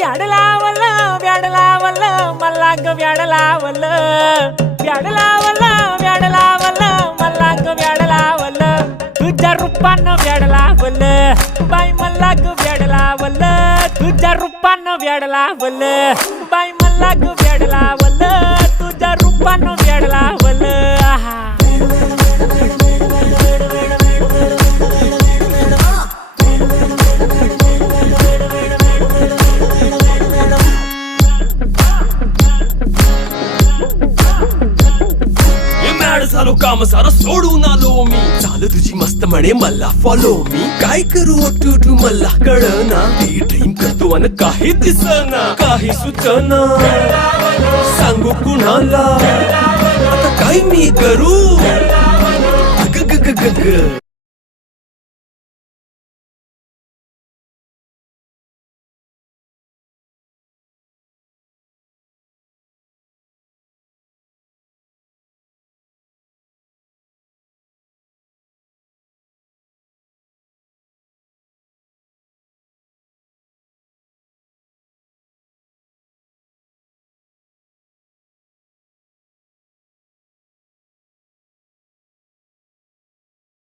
व्याड लावलं व्याड लावलं मला ग व्याड लावलं व्याड लावलं व्याड लावलं मला ग व्याड लावलं तुझ्या रूपानं व्याड लावलं बाई मला ग व्याड लावलं तुझ्या रूपानं व्याड लावलं बाई मला ग व्याड लावलं तुझ्या रूपानं व्याड लावलं आहा झालो काम सारं सोडून आलो मी चाल तुझी मस्त म्हणे मला फॉलो मी काय करू टू मला कळना ती ड्रीम करतो अन काही दिसना काही सुचना सांगू कुणाला आता काय मी करू ग ग ग ग ग